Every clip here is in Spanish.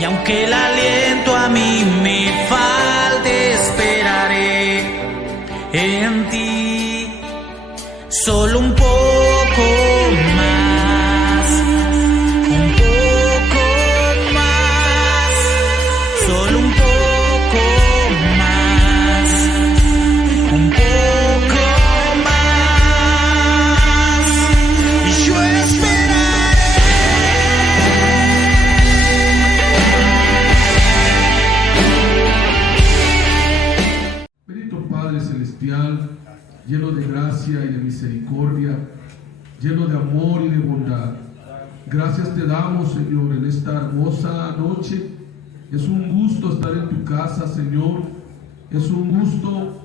Y aunque el aliento a mí me falte, esperaré en ti solo un poco más, un poco más, solo un poco más, un poco más, y yo Padre Celestial, lleno de gracia y de misericordia, lleno de amor y de bondad. Gracias te damos, Señor, en esta hermosa noche. Es un gusto estar en tu casa, Señor. Es un gusto,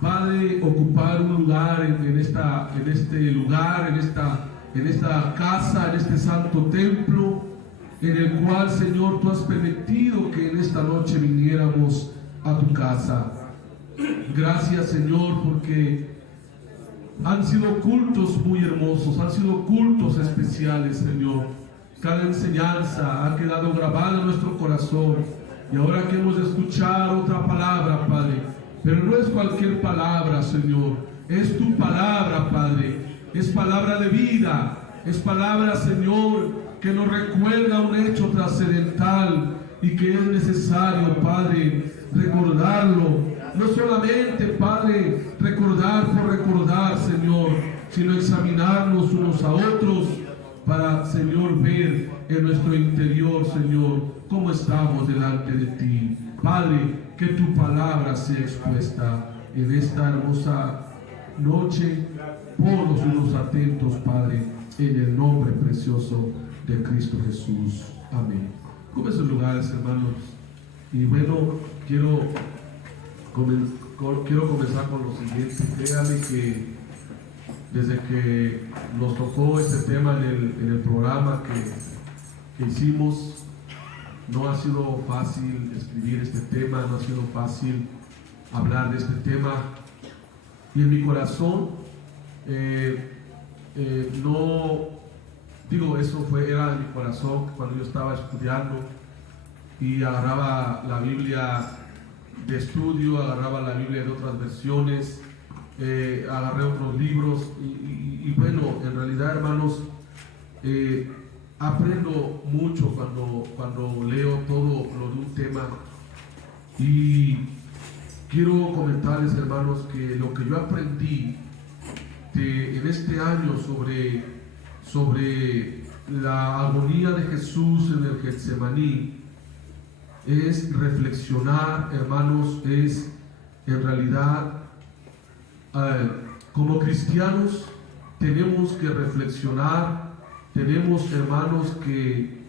Padre, ocupar un lugar en esta casa, en este santo templo, en el cual, Señor, tú has permitido que en esta noche viniéramos a tu casa. Gracias, Señor, porque han sido cultos muy hermosos, han sido cultos especiales, Señor. Cada enseñanza ha quedado grabada en nuestro corazón, y ahora queremos escuchar otra palabra, Padre, pero no es cualquier palabra, Señor, es tu palabra, Padre, es palabra de vida, es palabra, Señor, que nos recuerda un hecho trascendental y que es necesario, Padre, recordarlo. No solamente, Padre, recordar por recordar, Señor, sino examinarnos unos a otros para, Señor, ver en nuestro interior, Señor, cómo estamos delante de ti. Padre, que tu palabra sea expuesta en esta hermosa noche. Ponnos unos atentos, Padre, en el nombre precioso de Cristo Jesús. Amén. ¿Cómo esos lugares, hermanos? Y bueno, quiero comenzar con lo siguiente. Créanme que desde que nos tocó este tema en el programa que hicimos, no ha sido fácil escribir este tema, no ha sido fácil hablar de este tema, y en mi corazón era en mi corazón cuando yo estaba estudiando y agarraba la Biblia de estudio, agarraba la Biblia de otras versiones, agarré otros libros y bueno, en realidad, hermanos, aprendo mucho cuando leo todo lo de un tema. Y quiero comentarles, hermanos, que lo que yo aprendí en este año sobre la agonía de Jesús en el Getsemaní es reflexionar, hermanos, es en realidad como cristianos tenemos que reflexionar, tenemos, hermanos, que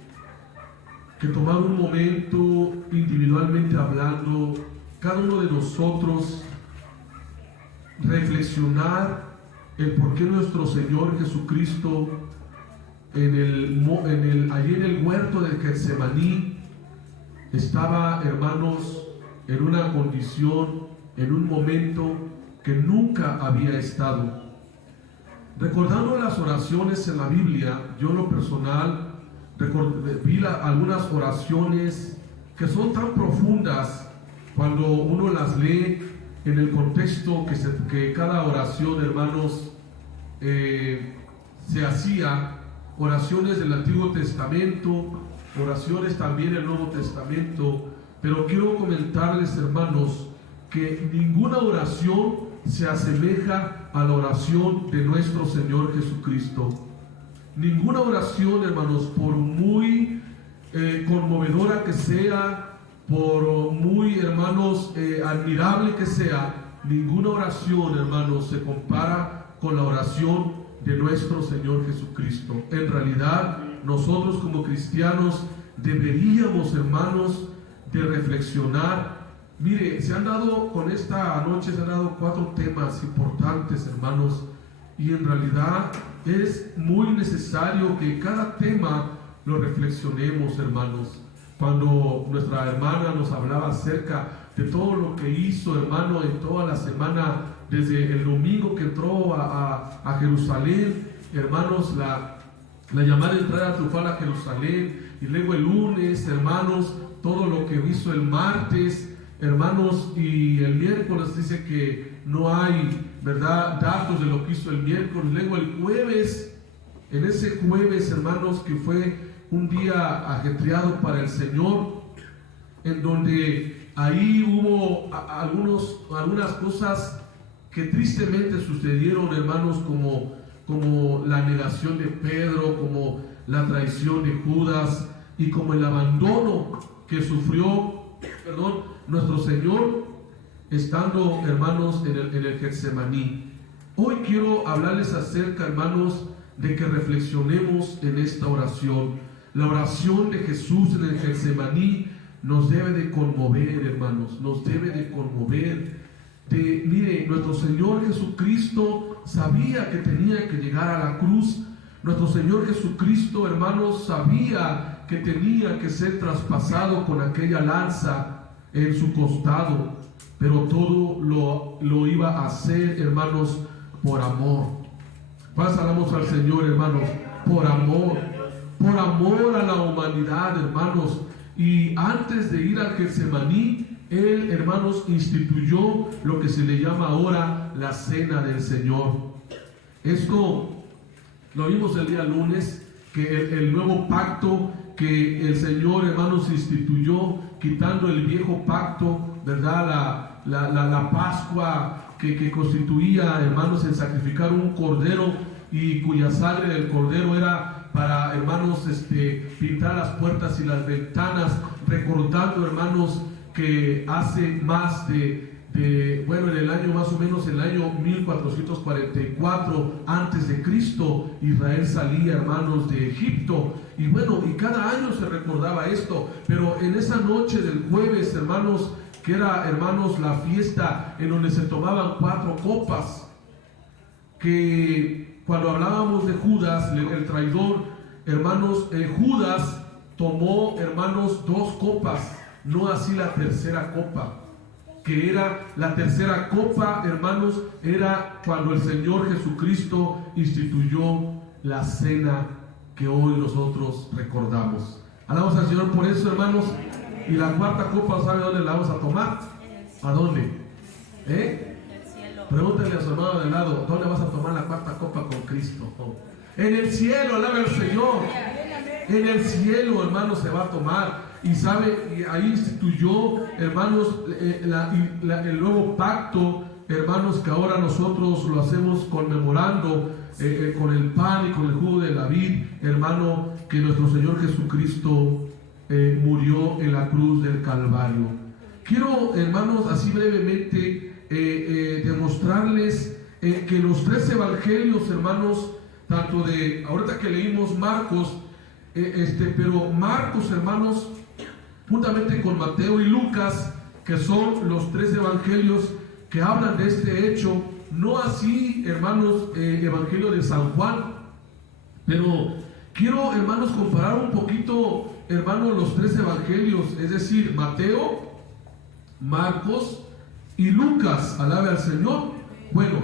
tomar un momento individualmente hablando, cada uno de nosotros reflexionar el por qué nuestro Señor Jesucristo allí en el huerto del Getsemaní estaba, hermanos, en una condición, en un momento que nunca había estado. Recordando las oraciones en la Biblia, yo en lo personal vi algunas oraciones que son tan profundas cuando uno las lee en el contexto que cada oración, hermanos, se hacía. Oraciones del Antiguo Testamento, oraciones también del Nuevo Testamento, pero quiero comentarles, hermanos, que ninguna oración se asemeja a la oración de nuestro Señor Jesucristo. Ninguna oración, hermanos, por muy conmovedora que sea, por muy, hermanos, admirable que sea, ninguna oración, hermanos, se compara con la oración de nuestro Señor Jesucristo. En realidad, nosotros como cristianos deberíamos, hermanos, de reflexionar. Mire, con esta noche se han dado 4 temas importantes, hermanos, y en realidad es muy necesario que cada tema lo reflexionemos, hermanos. Cuando nuestra hermana nos hablaba acerca de todo lo que hizo, hermano, en toda la semana, desde el domingo que entró a Jerusalén, hermanos, la llamada entrada triunfal a Jerusalén, y luego el lunes, hermanos, todo lo que hizo el martes, hermanos, y el miércoles dice que no hay, ¿verdad?, datos de lo que hizo el miércoles. Luego el jueves, en ese jueves, hermanos, que fue un día ajetreado para el Señor, en donde ahí hubo algunas cosas que tristemente sucedieron, hermanos, como la negación de Pedro, como la traición de Judas y como el abandono que sufrió, nuestro Señor estando, hermanos, en el Getsemaní. Hoy quiero hablarles acerca, hermanos, de que reflexionemos en esta oración. La oración de Jesús en el Getsemaní nos debe de conmover, hermanos, nos debe de conmover. Mire, nuestro Señor Jesucristo sabía que tenía que llegar a la cruz. Nuestro Señor Jesucristo, hermanos, sabía que tenía que ser traspasado con aquella lanza en su costado, pero todo lo iba a hacer, hermanos, por amor. Pasamos al Señor, hermanos, por amor a la humanidad, hermanos. Y antes de ir al Getsemaní, Él, hermanos, instituyó lo que se le llama ahora la cena del Señor. Esto lo vimos el día lunes, que el nuevo pacto que el Señor, hermanos, instituyó, quitando el viejo pacto, ¿verdad? La Pascua que constituía, hermanos, en sacrificar un cordero, y cuya sangre del cordero era para, hermanos, pintar las puertas y las ventanas, recordando, hermanos, que hace más bueno, en el año más o menos, el año 1444 antes de Cristo, Israel salía, hermanos, de Egipto, y bueno, y cada año se recordaba esto. Pero en esa noche del jueves, hermanos, que era, hermanos, la fiesta en donde se tomaban 4 copas, que cuando hablábamos de Judas, el traidor, hermanos, Judas tomó, hermanos, 2 copas, no así la tercera copa, que era la tercera copa, hermanos, era cuando el Señor Jesucristo instituyó la cena que hoy nosotros recordamos. Alabamos al Señor por eso, hermanos. Y la cuarta copa, ¿sabe dónde la vamos a tomar? ¿A dónde? Pregúntale a su hermano de lado, ¿dónde vas a tomar la cuarta copa con Cristo? En el cielo, alaba al Señor. En el cielo, hermanos, se va a tomar. Y sabe, ahí instituyó, hermanos, el nuevo pacto, hermanos, que ahora nosotros lo hacemos conmemorando con el pan y con el jugo de la vid, hermano, que nuestro Señor Jesucristo murió en la cruz del Calvario. Quiero, hermanos, así brevemente demostrarles que los 3 evangelios, hermanos, tanto de ahorita que leímos Marcos, pero Marcos, hermanos, juntamente con Mateo y Lucas, que son los 3 evangelios que hablan de este hecho, no así, hermanos, evangelio de San Juan. Pero quiero, hermanos, comparar un poquito, hermanos, los 3 evangelios, es decir, Mateo, Marcos y Lucas. Alabe al Señor. Bueno,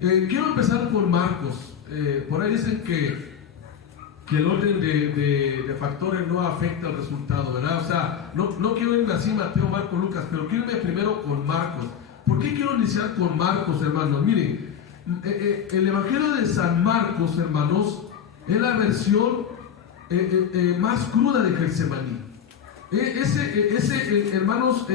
quiero empezar con Marcos. Por ahí dicen que el orden de factores no afecta el resultado, ¿verdad? O sea, no quiero irme así, Mateo, Marcos, Lucas, pero quiero irme primero con Marcos. ¿Por qué quiero iniciar con Marcos, hermanos? Miren, el Evangelio de San Marcos, hermanos, es la versión más cruda de Getsemaní. Hermanos,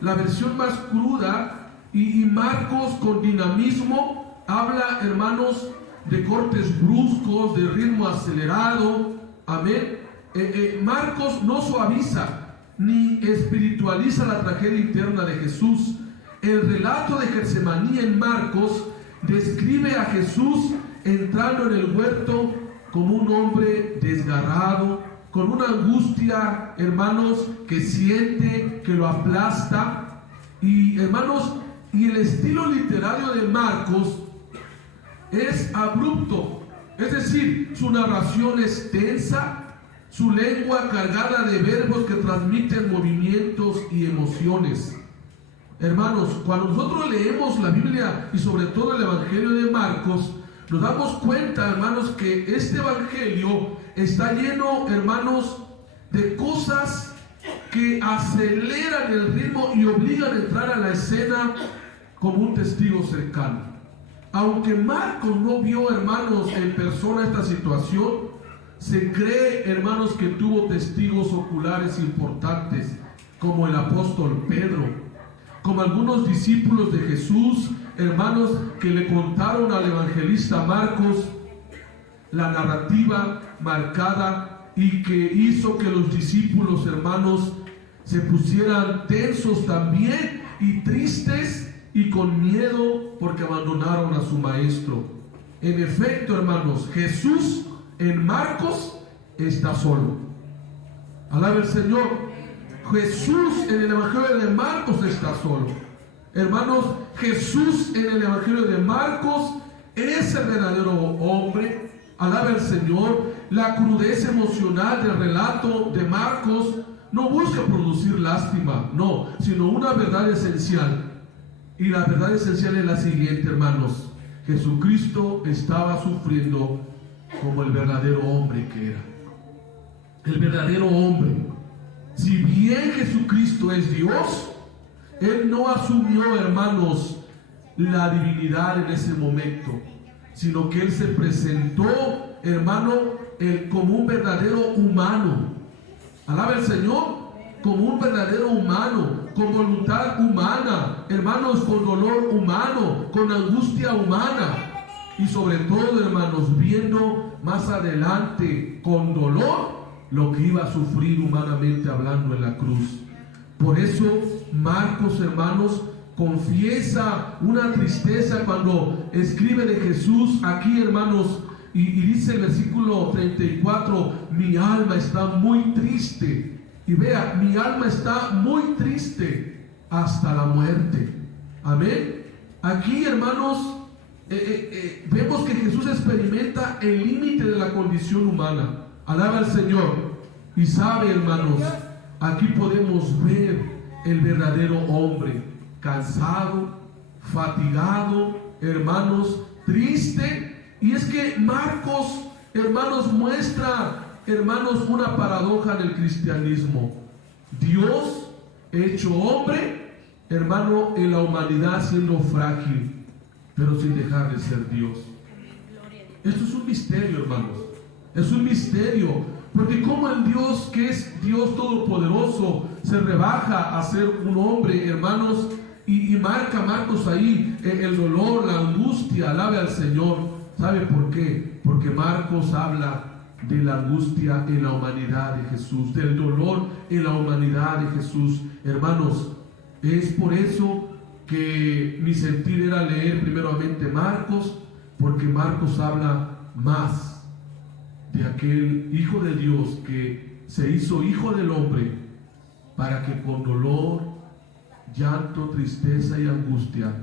la versión más cruda, y Marcos con dinamismo habla, hermanos, de cortes bruscos, de ritmo acelerado. Amén. Marcos no suaviza ni espiritualiza la tragedia interna de Jesús. El relato de Getsemaní en Marcos describe a Jesús entrando en el huerto como un hombre desgarrado, con una angustia, hermanos, que siente, que lo aplasta. Y, hermanos, y el estilo literario de Marcos es abrupto, es decir, su narración es tensa, su lengua cargada de verbos que transmiten movimientos y emociones. Hermanos, cuando nosotros leemos la Biblia y sobre todo el Evangelio de Marcos, nos damos cuenta, hermanos, que este evangelio está lleno, hermanos, de cosas que aceleran el ritmo y obligan a entrar a la escena como un testigo cercano. Aunque Marcos no vio, hermanos, en persona esta situación, se cree, hermanos, que tuvo testigos oculares importantes, como el apóstol Pedro, como algunos discípulos de Jesús, hermanos, que le contaron al evangelista Marcos la narrativa marcada y que hizo que los discípulos, hermanos, se pusieran tensos también y tristes y con miedo porque abandonaron a su maestro. En efecto, hermanos, Jesús en Marcos está solo. Alaba el Señor. Jesús en el evangelio de Marcos está solo. Hermanos, Jesús en el evangelio de Marcos es el verdadero hombre. Alaba el Señor. La crudeza emocional del relato de Marcos no busca producir lástima, no, sino una verdad esencial. Y la verdad esencial es la siguiente, hermanos: Jesucristo estaba sufriendo como el verdadero hombre que era. El verdadero hombre. Si bien Jesucristo es Dios, Él no asumió, hermanos, la divinidad en ese momento, sino que Él se presentó, hermano, como un verdadero humano. Alaba el Señor. Como un verdadero humano, con voluntad humana, hermanos, con dolor humano, con angustia humana, y sobre todo, hermanos, viendo más adelante con dolor lo que iba a sufrir humanamente hablando en la cruz. Por eso Marcos, hermanos, confiesa una tristeza cuando escribe de Jesús aquí, hermanos, y dice el versículo 34: mi alma está muy triste. Y vea, mi alma está muy triste hasta la muerte. Amén. Aquí, hermanos, vemos que Jesús experimenta el límite de la condición humana. Alaba al Señor. Y sabe, hermanos, aquí podemos ver el verdadero hombre, cansado, fatigado, hermanos, triste. Y es que Marcos, hermanos, muestra, hermanos, una paradoja en el cristianismo. Dios hecho hombre, hermano, en la humanidad siendo frágil, pero sin dejar de ser Dios. Esto es un misterio, hermanos. Es un misterio, porque como el Dios que es Dios todopoderoso se rebaja a ser un hombre, hermanos, y marca Marcos ahí el dolor, la angustia. Alabe al Señor. ¿Sabe por qué? Porque Marcos habla de la angustia en la humanidad de Jesús, del dolor en la humanidad de Jesús. Hermanos, es por eso que mi sentir era leer primeramente Marcos, porque Marcos habla más de aquel Hijo de Dios que se hizo Hijo del hombre para que con dolor, llanto, tristeza y angustia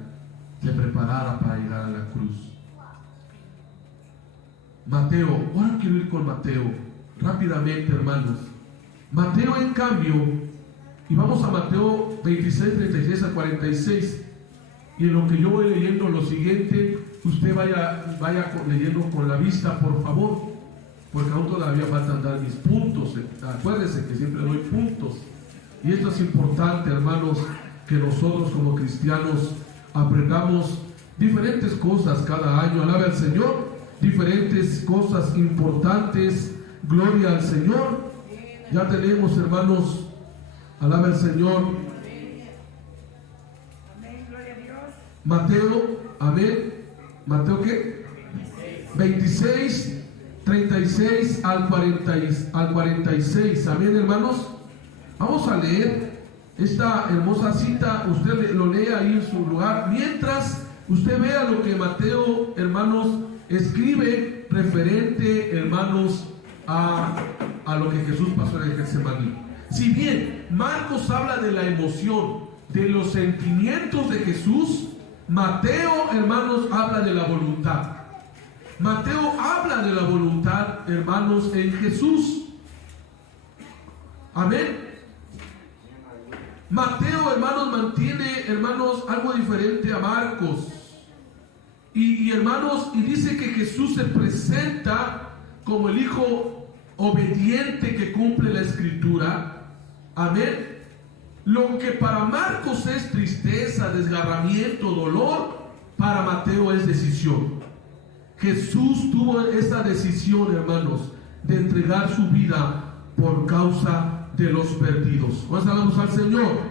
se preparara para llegar a la cruz. Mateo, ahora quiero ir con Mateo rápidamente, hermanos. Mateo, en cambio, y vamos a Mateo 26, 36 a 46, y en lo que yo voy leyendo lo siguiente, usted vaya leyendo con la vista, por favor, porque aún todavía faltan dar mis puntos. Acuérdense que siempre doy puntos, y esto es importante, hermanos, que nosotros como cristianos aprendamos diferentes cosas cada año. Alabe al Señor. Diferentes cosas importantes. Gloria al Señor. Ya tenemos, hermanos, alaba al Señor. Amén, gloria a Dios. Mateo, amén. ¿Mateo qué? 26, 36 al 46. Amén, hermanos. Vamos a leer esta hermosa cita. Usted lo lee ahí en su lugar, mientras usted vea lo que Mateo, hermanos, escribe referente, hermanos, a lo que Jesús pasó en el Getsemaní. Si bien Marcos habla de la emoción, de los sentimientos de Jesús, Mateo, hermanos, habla de la voluntad. Mateo habla de la voluntad, hermanos, en Jesús. Amén. Mateo, hermanos, mantiene, hermanos, algo diferente a Marcos. Y hermanos, y dice que Jesús se presenta como el Hijo obediente que cumple la Escritura. Amén. Lo que para Marcos es tristeza, desgarramiento, dolor, para Mateo es decisión. Jesús tuvo esa decisión, hermanos, de entregar su vida por causa de los perdidos. Vamos al Señor.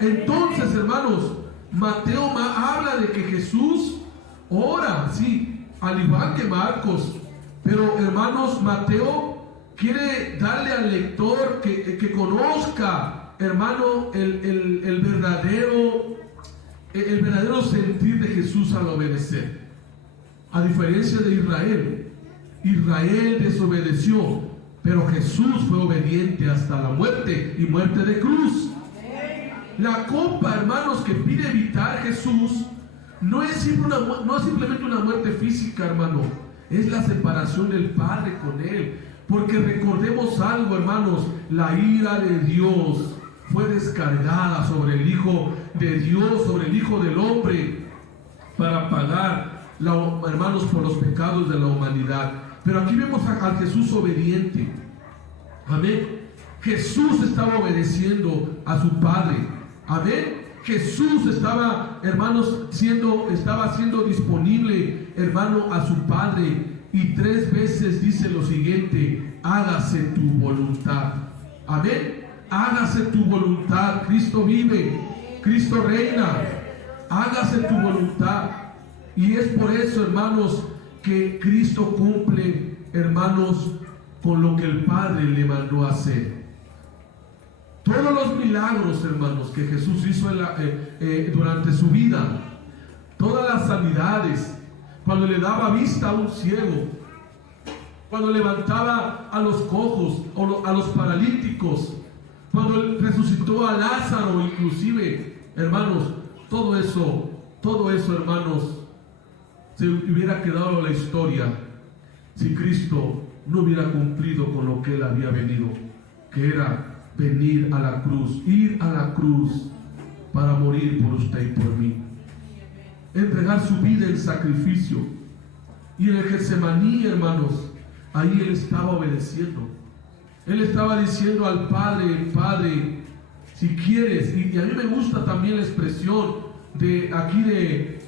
Entonces, hermanos, Mateo habla de que Jesús ora, sí, al igual que Marcos. Pero, hermanos, Mateo quiere darle al lector que conozca, hermano, el verdadero sentir de Jesús al obedecer. A diferencia de Israel desobedeció, pero Jesús fue obediente hasta la muerte y muerte de cruz. La copa, hermanos, que pide evitar Jesús no es simplemente una muerte física, hermano, es la separación del Padre con Él. Porque recordemos algo, hermanos, la ira de Dios fue descargada sobre el Hijo de Dios, sobre el Hijo del Hombre, para pagar, hermanos, por los pecados de la humanidad. Pero aquí vemos a Jesús obediente. Amén. Jesús estaba obedeciendo a su Padre. Amén. Jesús estaba, hermanos, estaba siendo disponible, hermano, a su Padre. Y 3 veces dice lo siguiente: hágase tu voluntad. Amén. Hágase tu voluntad. Cristo vive, Cristo reina. Hágase tu voluntad. Y es por eso, hermanos, que Cristo cumple, hermanos, con lo que el Padre le mandó a hacer. Todos los milagros, hermanos, que Jesús hizo durante su vida, todas las sanidades, cuando le daba vista a un ciego, cuando levantaba a los cojos o a los paralíticos, cuando resucitó a Lázaro, inclusive, hermanos, todo eso, hermanos, se hubiera quedado en la historia si Cristo no hubiera cumplido con lo que Él había venido, que era venir a la cruz, ir a la cruz para morir por usted y por mí, entregar su vida en sacrificio. Y en el Getsemaní, hermanos, ahí Él estaba obedeciendo. Él estaba diciendo al Padre: Padre, si quieres. Y a mí me gusta también la expresión de aquí de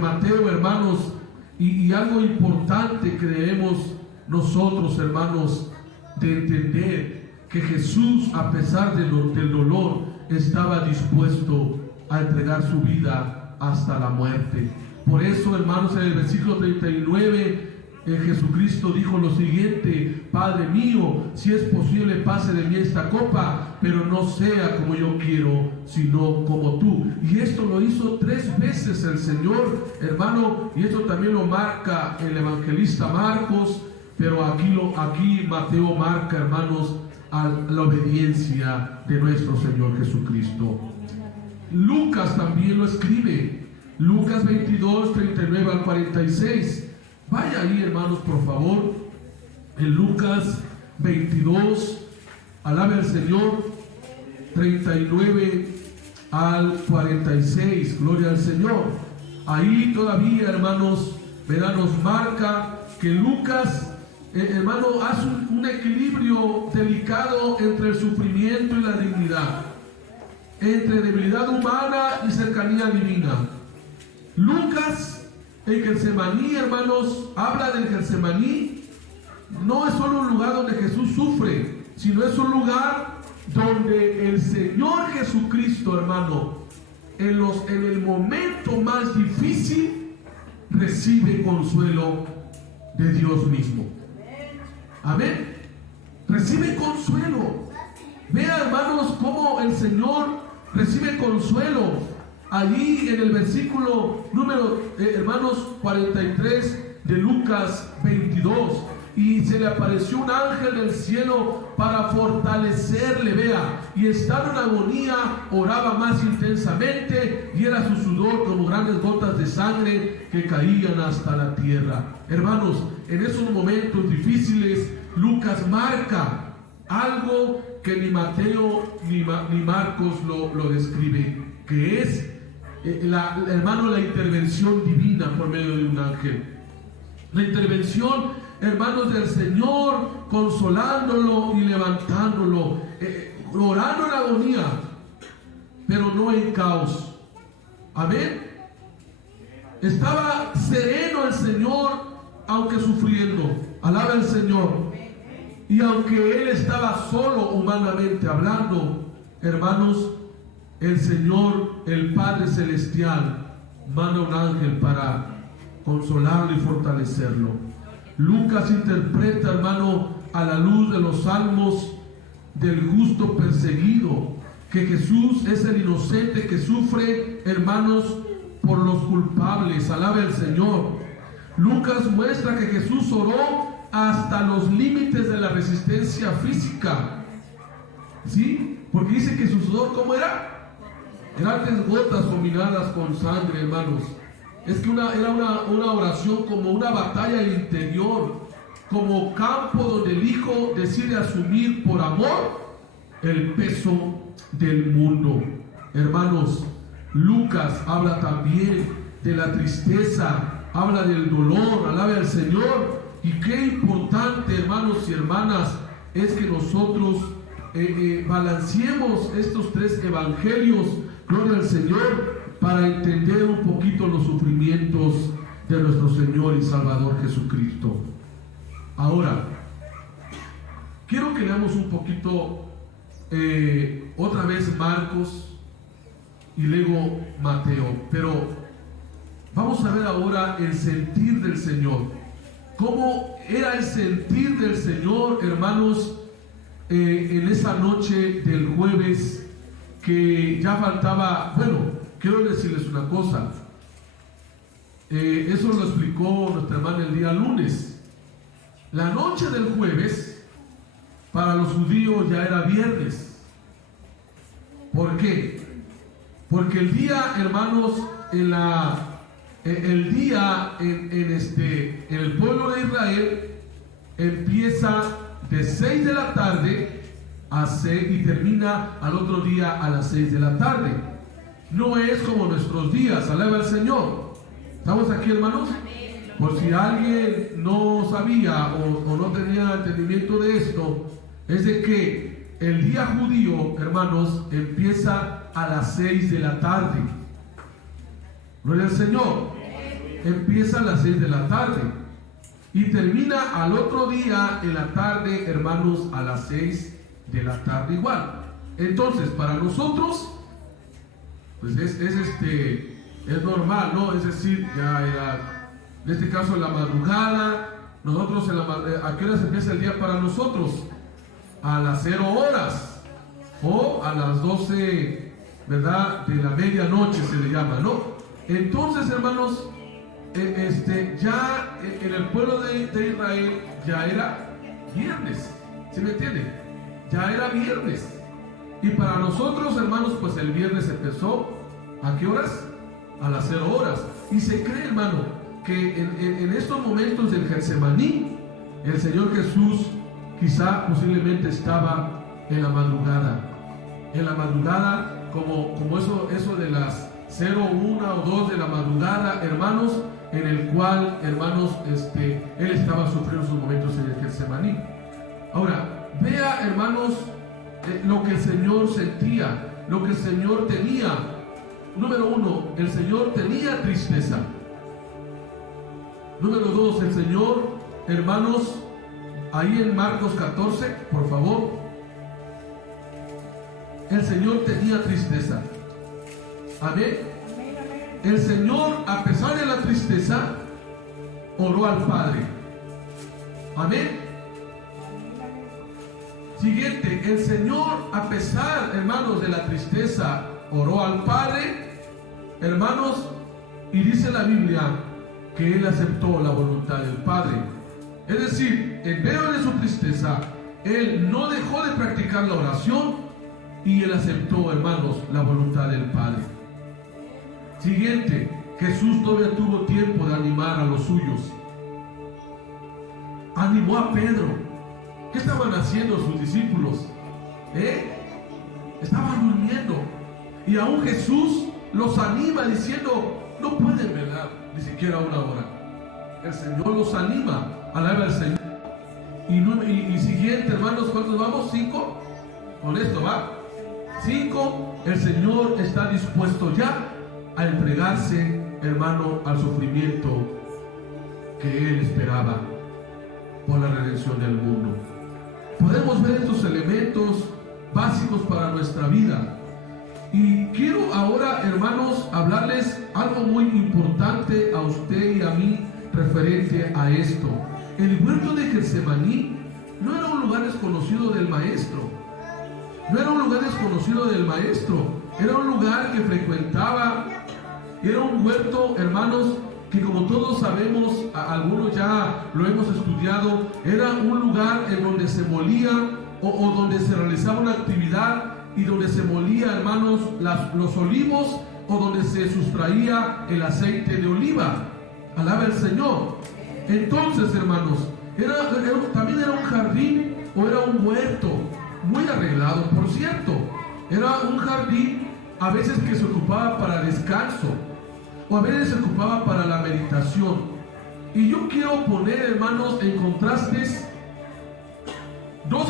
Mateo, hermanos, y algo importante creemos nosotros, hermanos, de entender que Jesús, a pesar del dolor, estaba dispuesto a entregar su vida hasta la muerte. Por eso, hermanos, en el versículo 39, Jesucristo dijo lo siguiente: Padre mío, si es posible, pase de mí esta copa, pero no sea como yo quiero, sino como tú. Y esto lo hizo 3 veces el Señor, hermano, y esto también lo marca el evangelista Marcos, pero aquí Mateo marca, hermanos, a la obediencia de nuestro Señor Jesucristo. Lucas también lo escribe, Lucas 22, 39 al 46. Vaya ahí, hermanos, por favor, en Lucas 22, alabe al Señor, 39 al 46, gloria al Señor. Ahí todavía, hermanos, nos marca que Lucas, hermano, hace un equilibrio delicado entre el sufrimiento y la dignidad, entre debilidad humana y cercanía divina. Lucas, el Getsemaní, hermanos, habla del Getsemaní. No es solo un lugar donde Jesús sufre, sino es un lugar donde el Señor Jesucristo, hermano, en el momento más difícil, recibe consuelo de Dios mismo. Amén. Recibe consuelo. Vea, hermanos, cómo el Señor recibe consuelo. Allí en el versículo número, hermanos, 43 de Lucas 22. Y se le apareció un ángel del cielo para fortalecerle, vea. Y estando en agonía, oraba más intensamente, y era su sudor como grandes gotas de sangre que caían hasta la tierra. Hermanos, en esos momentos difíciles, Lucas marca algo que ni Mateo ni Marcos lo describe, que es hermano, la intervención divina por medio de un ángel. La intervención, hermanos, del Señor, consolándolo y levantándolo, orando en agonía, pero no en caos. Amén. Estaba sereno el Señor, aunque sufriendo. Alaba al Señor. Y aunque Él estaba solo humanamente hablando, hermanos, el Señor, el Padre Celestial, manda un ángel para consolarlo y fortalecerlo. Lucas interpreta, hermano, a la luz de los salmos, del justo perseguido, que Jesús es el inocente que sufre, hermanos, por los culpables. Alabe al Señor. Lucas muestra que Jesús oró hasta los límites de la resistencia física, ¿sí? Porque dice que su sudor, ¿cómo era? Grandes gotas combinadas con sangre, hermanos. Es que era una oración como una batalla interior, como campo donde el Hijo decide asumir por amor el peso del mundo. Hermanos, Lucas habla también de la tristeza, habla del dolor. Alabe al Señor. Y qué importante, hermanos y hermanas, es que nosotros balanceemos estos tres evangelios, gloria al Señor, para entender un poquito los sufrimientos de nuestro Señor y Salvador Jesucristo. Ahora, quiero que leamos un poquito otra vez Marcos y luego Mateo, pero vamos a ver ahora el sentir del Señor. ¿Cómo era el sentir del Señor, hermanos, en esa noche del jueves, que ya faltaba? Bueno, quiero decirles una cosa. Eso lo explicó nuestra hermana el día lunes. La noche del jueves, para los judíos ya era viernes. ¿Por qué? Porque el día, hermanos, en el pueblo de Israel empieza de 6 de la tarde a 6 y termina al otro día a las 6 de la tarde. No es como nuestros días. Alaba al Señor. ¿Estamos aquí, hermanos? Por si alguien no sabía o no tenía entendimiento de esto, es de que el día judío, hermanos, empieza a las 6 de la tarde. Gloria al Señor. Empieza a las 6 de la tarde y termina al otro día en la tarde, hermanos, a las 6 de la tarde igual. Entonces, para nosotros, pues es normal, ¿no? Es decir, ya era, en este caso, la madrugada. Nosotros, ¿a qué hora se empieza el día para nosotros? A las 0 horas o a las 12, ¿verdad? De la medianoche se le llama, ¿no? Entonces, hermanos, ya en el pueblo de Israel ya era viernes, ¿sí me entienden? Ya era viernes. Y para nosotros, hermanos, pues el viernes empezó, ¿a qué horas? A las 0 horas. Y se cree, hermano, que en estos momentos del Getsemaní, el Señor Jesús quizá posiblemente estaba en la madrugada. En la madrugada, como eso de las 0, 1 o 2 de la madrugada, hermanos, en el cual, hermanos, Él estaba sufriendo sus momentos en el Getsemaní. Ahora, vea, hermanos, lo que el Señor sentía, lo que el Señor tenía. Número 1, el Señor tenía tristeza. Número 2, el Señor, hermanos, ahí en Marcos 14, por favor, el Señor tenía tristeza. Amén. El Señor, a pesar de la tristeza, oró al Padre. Amén. Siguiente, el Señor, a pesar, hermanos, de la tristeza, oró al Padre, hermanos, y dice la Biblia que Él aceptó la voluntad del Padre. Es decir, en medio de su tristeza, Él no dejó de practicar la oración y Él aceptó, hermanos, la voluntad del Padre. Siguiente, Jesús todavía tuvo tiempo de animar a los suyos. Animó a Pedro. ¿Qué estaban haciendo sus discípulos? Estaban durmiendo. Y aún Jesús los anima diciendo, no pueden velar ni siquiera una hora. El Señor los anima, alaba al Señor. Y siguiente, hermanos, ¿cuántos vamos? 5. Con esto va. 5. El Señor está dispuesto ya a entregarse, hermano, al sufrimiento que Él esperaba por la redención del mundo. Podemos ver estos elementos básicos para nuestra vida. Y quiero ahora, hermanos, hablarles algo muy importante a usted y a mí referente a esto. El huerto de Getsemaní no era un lugar desconocido del Maestro. No era un lugar desconocido del Maestro. Era un lugar que frecuentaba. Era un huerto, hermanos, que como todos sabemos, algunos ya lo hemos estudiado, era un lugar en donde se molía o donde se realizaba una actividad y donde se molía, hermanos, los olivos o donde se sustraía el aceite de oliva. Alaba el Señor. Entonces, hermanos, también era un jardín o era un huerto muy arreglado, por cierto. Era un jardín a veces que se ocupaba para descanso o a veces se ocupaba para la meditación. Y yo quiero poner, hermanos, en contrastes dos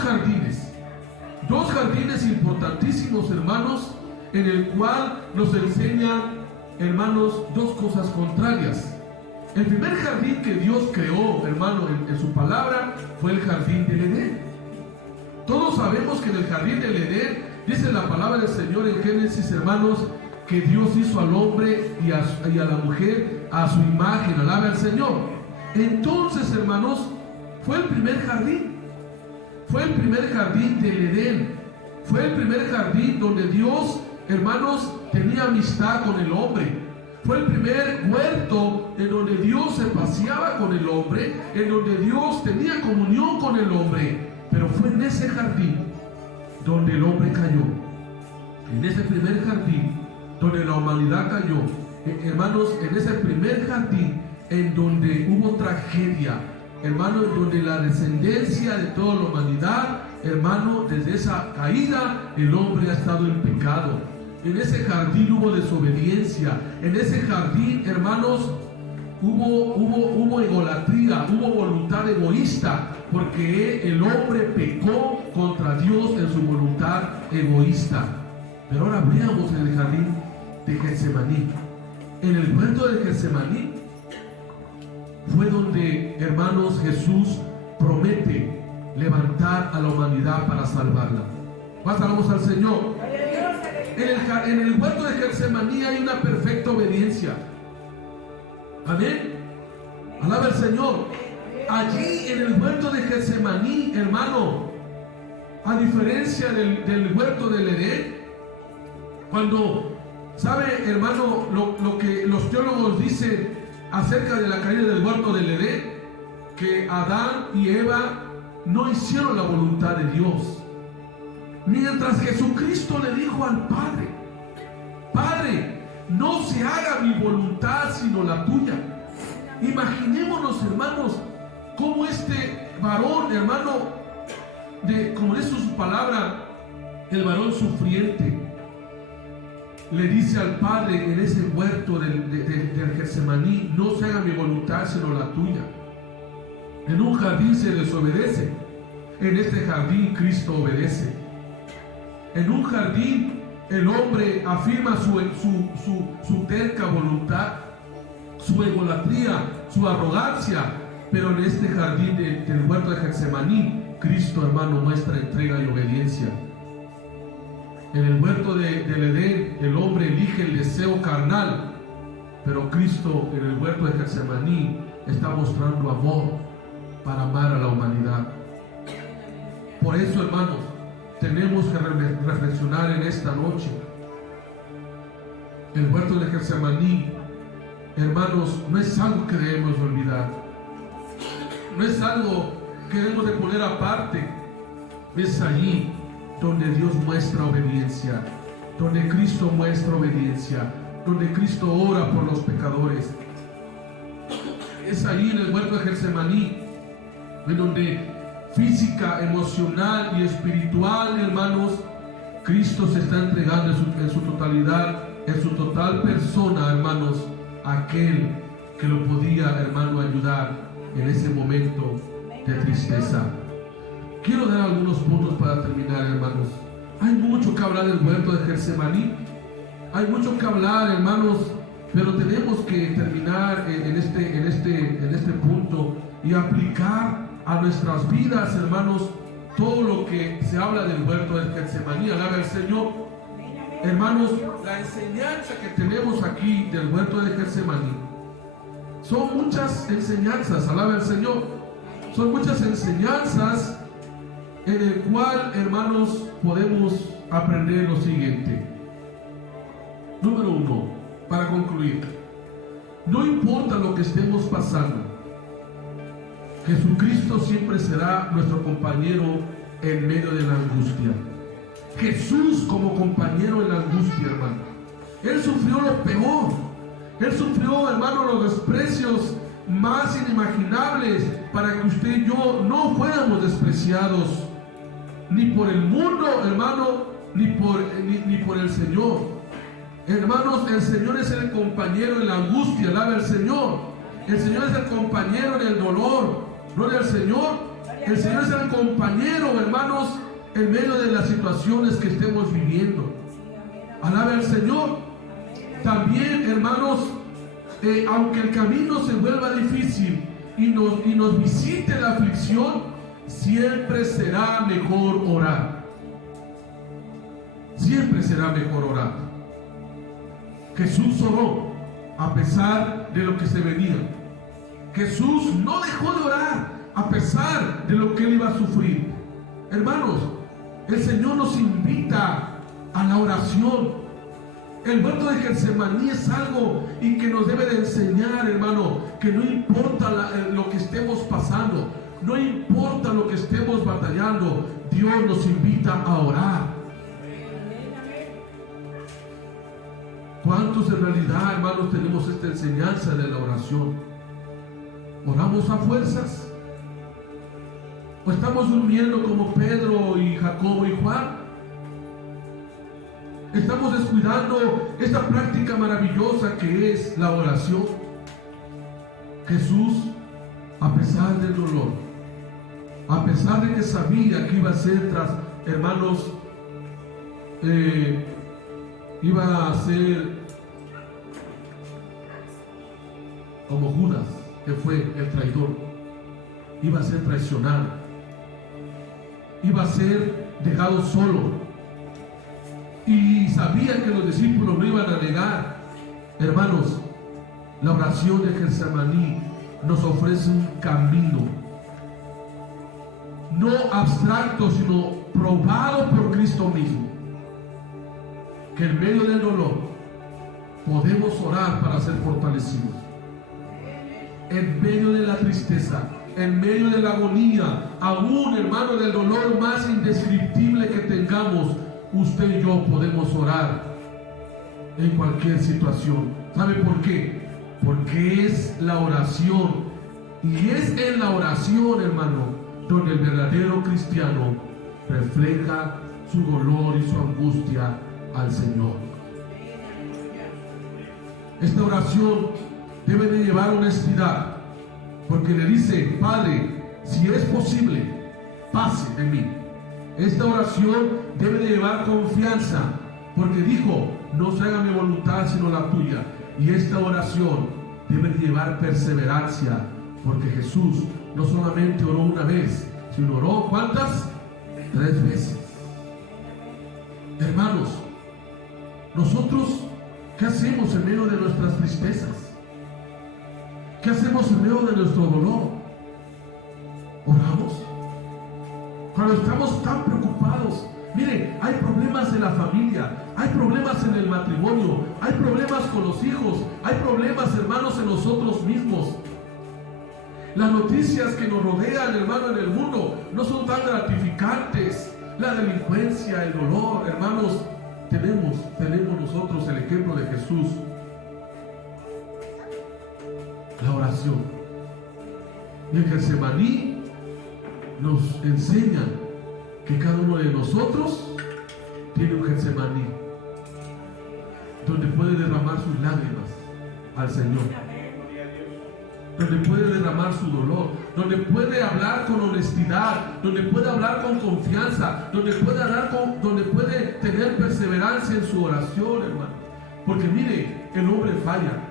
jardines importantísimos, hermanos, en el cual nos enseñan, hermanos, dos cosas contrarias. El primer jardín que Dios creó, hermano, en su palabra, fue el jardín del Edén. Todos sabemos que en el jardín del Edén, dice la palabra del Señor en Génesis, hermanos, que Dios hizo al hombre y a la mujer a su imagen. Alaba al Señor. Entonces, hermanos, fue el primer jardín. Fue el primer jardín del Edén. Fue el primer jardín donde Dios, hermanos, tenía amistad con el hombre. Fue el primer huerto en donde Dios se paseaba con el hombre, en donde Dios tenía comunión con el hombre. Pero fue en ese jardín donde el hombre cayó. En ese primer jardín donde la humanidad cayó. Hermanos, en ese primer jardín en donde hubo tragedia. Hermano, en donde la descendencia de toda la humanidad, hermano, desde esa caída, el hombre ha estado en pecado. En ese jardín hubo desobediencia. En ese jardín, hermanos, hubo idolatría, hubo voluntad egoísta, porque el hombre pecó contra Dios en su voluntad egoísta. Pero ahora veamos en el jardín de Getsemaní. En el huerto de Getsemaní fue donde, hermanos, Jesús promete levantar a la humanidad para salvarla. Pasamos al Señor. En el huerto de Getsemaní hay una perfecta obediencia. Amén. Alaba al Señor. Allí en el huerto de Getsemaní, hermano, a diferencia del huerto del Edén, cuando, ¿sabe, hermano, lo que los teólogos dicen acerca de la caída del huerto del Edén? Que Adán y Eva no hicieron la voluntad de Dios. Mientras Jesucristo le dijo al Padre: Padre, no se haga mi voluntad sino la tuya. Imaginémonos, hermanos, cómo este varón, hermano, como dice su palabra, el varón sufriente, le dice al Padre en ese huerto del Getsemaní: no se haga mi voluntad sino la tuya. En un jardín se desobedece. En este jardín Cristo obedece. En un jardín el hombre afirma su terca voluntad, su egolatría, su arrogancia. Pero en este jardín del huerto de Getsemaní, Cristo, hermano, muestra entrega y obediencia. En el huerto del Edén, el hombre elige el deseo carnal, pero Cristo en el huerto de Getsemaní está mostrando amor para amar a la humanidad. Por eso, hermanos, tenemos que reflexionar en esta noche. El huerto de Getsemaní, hermanos, no es algo que debemos olvidar. No es algo que debemos de poner aparte. Es allí donde Dios muestra obediencia, donde Cristo muestra obediencia, donde Cristo ora por los pecadores. Es allí en el huerto de Getsemaní, en donde física, emocional y espiritual, hermanos, Cristo se está entregando en su totalidad en su total persona, hermanos, aquel que lo podía, hermano, ayudar en ese momento de tristeza. Quiero dar algunos puntos para terminar, hermanos. Hay mucho que hablar del huerto de Getsemaní. Hay mucho que hablar, hermanos, pero tenemos que terminar en este punto y aplicar a nuestras vidas, hermanos, todo lo que se habla del huerto de Getsemaní. Alaba al Señor. Hermanos, la enseñanza que tenemos aquí del huerto de Getsemaní son muchas enseñanzas. Alaba al Señor. Son muchas enseñanzas en el cual, hermanos, podemos aprender lo siguiente. Número 1, para concluir, no importa lo que estemos pasando, Jesucristo siempre será nuestro compañero en medio de la angustia. Jesús como compañero en la angustia, hermano. Él sufrió lo peor. Él sufrió, hermano, los desprecios más inimaginables para que usted y yo no fuéramos despreciados, ni por el mundo, hermano, ni por el Señor. Hermanos, el Señor es el compañero en la angustia. Alaba al Señor. El Señor es el compañero en el dolor. Gloria al Señor. El Señor es el compañero, hermanos, en medio de las situaciones que estemos viviendo. Alaba al Señor. También, hermanos, aunque el camino se vuelva difícil y nos visite la aflicción, siempre será mejor orar. Siempre será mejor orar. Jesús oró a pesar de lo que se venía. Jesús no dejó de orar a pesar de lo que él iba a sufrir. Hermanos, el Señor nos invita a la oración. El huerto de Getsemaní es algo y que nos debe de enseñar, hermano, que no importa lo que estemos pasando, no importa lo que estemos batallando, Dios nos invita a orar. ¿Cuántos en realidad, hermanos, tenemos esta enseñanza de la oración? ¿Oramos a fuerzas? ¿O estamos durmiendo como Pedro y Jacobo y Juan? Estamos descuidando esta práctica maravillosa que es la oración. Jesús, a pesar del dolor, a pesar de que sabía que iba a ser hermanos, iba a ser como Judas, que fue el traidor, iba a ser traicionado, iba a ser dejado solo, y sabía que los discípulos lo iban a negar. Hermanos, la oración de Getsemaní nos ofrece un camino, no abstracto, sino probado por Cristo mismo, que en medio del dolor podemos orar para ser fortalecidos. En medio de la tristeza, en medio de la agonía, aún, hermano, del dolor más indescriptible que tengamos, usted y yo podemos orar en cualquier situación. ¿Sabe por qué? Porque es la oración, y es en la oración, hermano, donde el verdadero cristiano refleja su dolor y su angustia al Señor. Esta oración debe de llevar honestidad, porque le dice: Padre, si es posible, pase de mí. Esta oración debe de llevar confianza, porque dijo: no se haga mi voluntad sino la tuya. Y esta oración debe de llevar perseverancia, porque Jesús no solamente oró una vez, sino oró ¿cuántas? 3 veces. Hermanos, nosotros, ¿qué hacemos en medio de nuestras tristezas? ¿Qué hacemos en medio de nuestro dolor? ¿Oramos? Cuando estamos tan preocupados, mire, hay problemas en la familia, hay problemas en el matrimonio, hay problemas con los hijos, hay problemas, hermanos, en nosotros mismos. Las noticias que nos rodean, hermano, en el mundo no son tan gratificantes. La delincuencia, el dolor, hermanos, tenemos nosotros el ejemplo de Jesús. La oración. Y en Getsemaní nos enseña que cada uno de nosotros tiene un Getsemaní donde puede puede derramar sus lágrimas al Señor, donde puede derramar su dolor, donde puede hablar con honestidad, donde puede hablar con confianza, donde puede tener perseverancia en su oración, hermano. Porque mire, el hombre falla.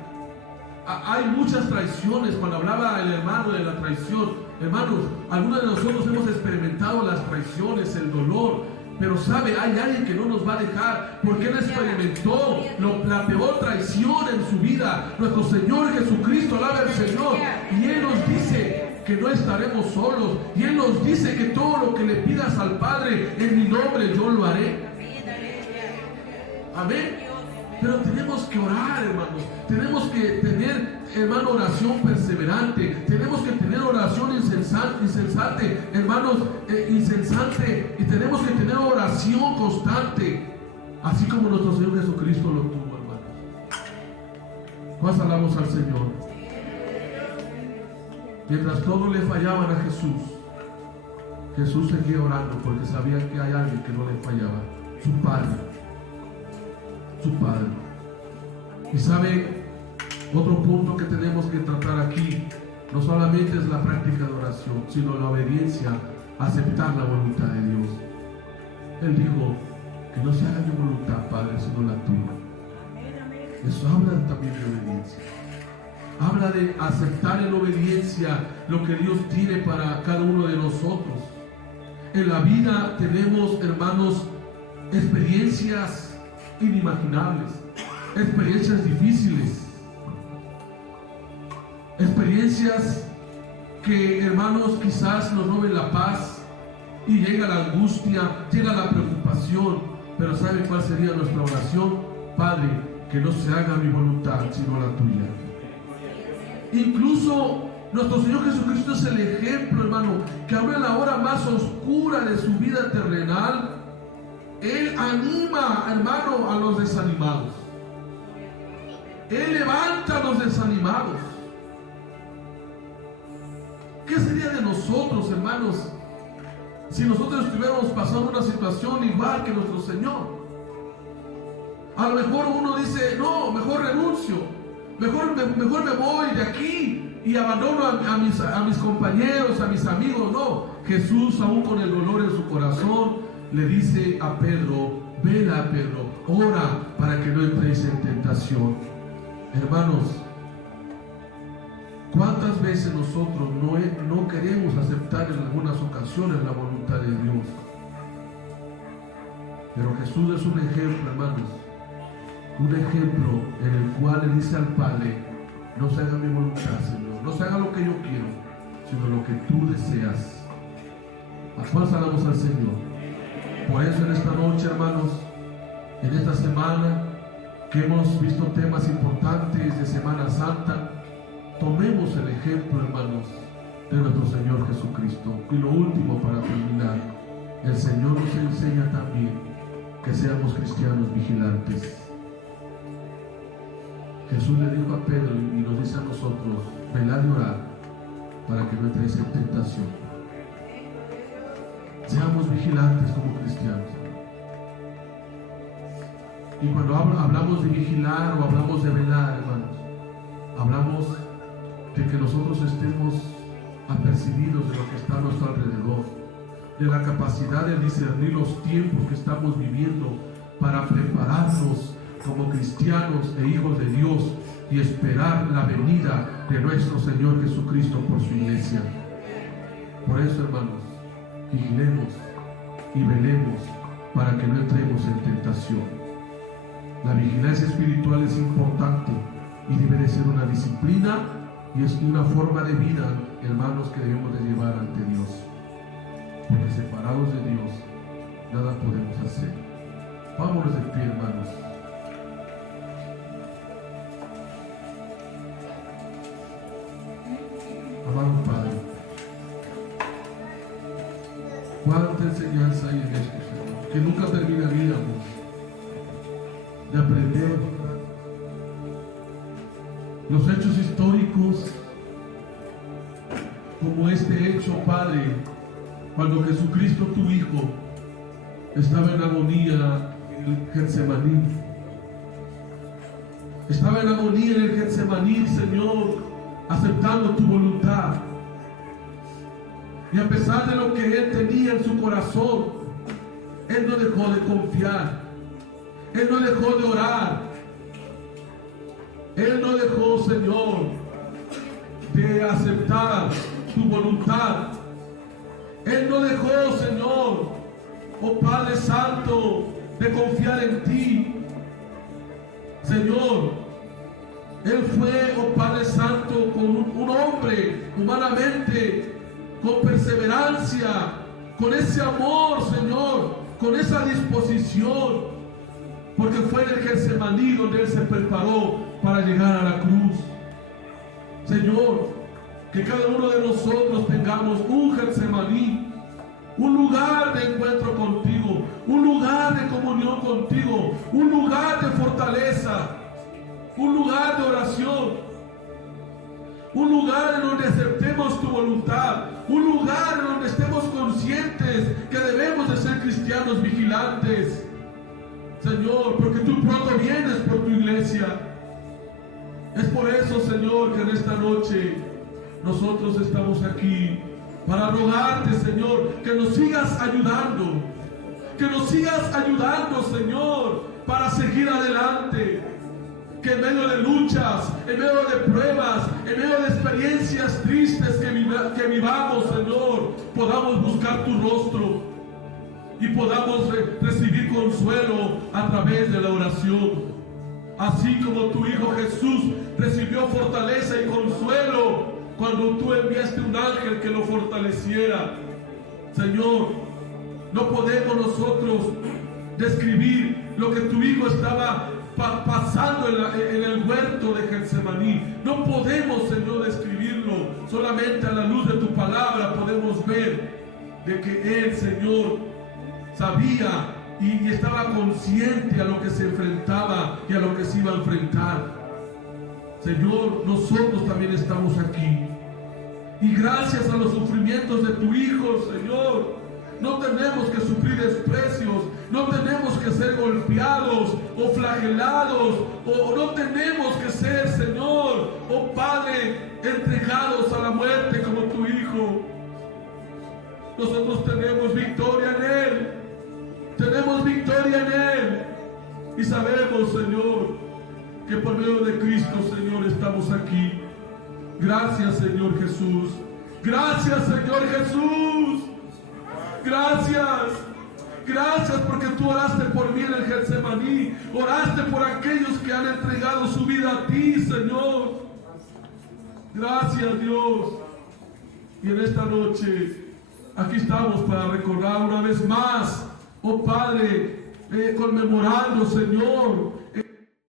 Hay muchas traiciones. Cuando hablaba el hermano de la traición, hermanos, algunos de nosotros hemos experimentado las traiciones, el dolor, pero sabe, hay alguien que no nos va a dejar, porque Él experimentó la peor traición en su vida, nuestro Señor Jesucristo. Alaba al Señor. Y Él nos dice que no estaremos solos, y Él nos dice que todo lo que le pidas al Padre en mi nombre yo lo haré. Amén. Pero tenemos que orar, hermanos. Tenemos que tener, hermano, oración perseverante. Tenemos que tener oración insensate, hermanos, insensate. Y tenemos que tener oración constante, así como nuestro Señor Jesucristo lo tuvo, hermanos. Más alabamos al Señor. Mientras todos le fallaban a Jesús, Jesús seguía orando, porque sabía que hay alguien que no le fallaba: su Padre. Su Padre. Y sabe, otro punto que tenemos que tratar aquí no solamente es la práctica de oración, sino la obediencia, aceptar la voluntad de Dios. Él dijo que no se haga mi voluntad, Padre, sino la tuya. Eso habla también de obediencia. Habla de aceptar en obediencia lo que Dios tiene para cada uno de nosotros. En la vida tenemos, hermanos, experiencias inimaginables, experiencias difíciles, experiencias que, hermanos, quizás nos roben la paz y llega la angustia, llega la preocupación. Pero ¿sabe cuál sería nuestra oración? Padre, que no se haga mi voluntad sino la tuya. Incluso nuestro Señor Jesucristo es el ejemplo, hermano, que aún en la hora más oscura de su vida terrenal, Él anima, hermano, a los desanimados. Él levanta a los desanimados. ¿Qué sería de nosotros, hermanos, si nosotros estuviéramos pasando una situación igual que nuestro Señor? A lo mejor uno dice: no, mejor renuncio, mejor me voy de aquí y abandono a mis compañeros, a mis amigos. No, Jesús, aún con el dolor en su corazón, le dice a Pedro: vela, Pedro, ora para que no entréis en tentación. Hermanos, ¿cuántas veces nosotros no queremos aceptar en algunas ocasiones la voluntad de Dios? Pero Jesús es un ejemplo, hermanos, un ejemplo en el cual le dice al Padre: no se haga mi voluntad, Señor, no se haga lo que yo quiero, sino lo que tú deseas. Alabamos al Señor. Por eso en esta noche, hermanos, en esta semana que hemos visto temas importantes de Semana Santa, tomemos el ejemplo, hermanos, de nuestro Señor Jesucristo. Y lo último, para terminar, el Señor nos enseña también que seamos cristianos vigilantes. Jesús le dijo a Pedro y nos dice a nosotros: velad y orad para que no entréis en tentación. Seamos vigilantes como cristianos. Y cuando hablamos de vigilar o hablamos de velar, hermanos, hablamos de que nosotros estemos apercibidos de lo que está a nuestro alrededor, de la capacidad de discernir los tiempos que estamos viviendo para prepararnos como cristianos e hijos de Dios y esperar la venida de nuestro Señor Jesucristo por su iglesia. Por eso, hermanos, vigilemos y velemos para que no entremos en tentación. La vigilancia espiritual es importante y debe de ser una disciplina y es una forma de vida, hermanos, que debemos de llevar ante Dios, porque separados de Dios nada podemos hacer. Vámonos de pie, hermanos. Amado Padre, cuánta enseñanza hay en esto, Señor, que nunca terminaríamos de aprender. Los hechos históricos, como este hecho, Padre, cuando Jesucristo, tu Hijo, estaba en agonía en Getsemaní, Estaba en agonía en el Getsemaní, Señor, aceptando tu voluntad. Y a pesar de lo que él tenía en su corazón, él no dejó de confiar. Él no dejó de orar. Él no dejó, Señor, de aceptar tu voluntad. Él no dejó, Señor, oh Padre Santo, de confiar en ti. Señor, él fue, oh Padre Santo, con un hombre humanamente, con perseverancia, con ese amor, Señor, con esa disposición, porque fue en el Getsemaní donde él se preparó para llegar a la cruz. Señor, que cada uno de nosotros tengamos un Getsemaní, un lugar de encuentro contigo, un lugar de comunión contigo, un lugar de fortaleza, un lugar de oración, un lugar en donde aceptemos tu voluntad, un lugar en donde estemos conscientes que debemos de ser cristianos vigilantes, Señor, porque tú pronto vienes por tu iglesia. Es por eso, Señor, que en esta noche nosotros estamos aquí para rogarte, Señor, que nos sigas ayudando, Señor, para seguir adelante. Que en medio de luchas, en medio de pruebas, en medio de experiencias tristes que vivamos, Señor, podamos buscar tu rostro y podamos recibir consuelo a través de la oración. Así como tu Hijo Jesús recibió fortaleza y consuelo cuando tú enviaste un ángel que lo fortaleciera. Señor, no podemos nosotros describir lo que tu Hijo estaba pasando en el huerto de Getsemaní. No podemos, Señor, describirlo. Solamente a la luz de tu palabra podemos ver de que Él, Señor, sabía y estaba consciente a lo que se enfrentaba y a lo que se iba a enfrentar. Señor, nosotros también estamos aquí. Y gracias a los sufrimientos de tu Hijo, Señor, no tenemos que sufrir desprecios, no tenemos que ser golpeados o flagelados, o no tenemos que ser, Señor, oh Padre, entregados a la muerte como tu Hijo. Nosotros tenemos victoria en Él, tenemos victoria en Él, y sabemos, Señor, que por medio de Cristo, Señor, estamos aquí. Gracias, Señor Jesús. Gracias, Señor Jesús. Gracias. Gracias porque tú oraste por mí en el Getsemaní. Oraste por aquellos que han entregado su vida a ti, Señor. Gracias, Dios. Y en esta noche, aquí estamos para recordar una vez más, oh Padre, conmemorando, Señor,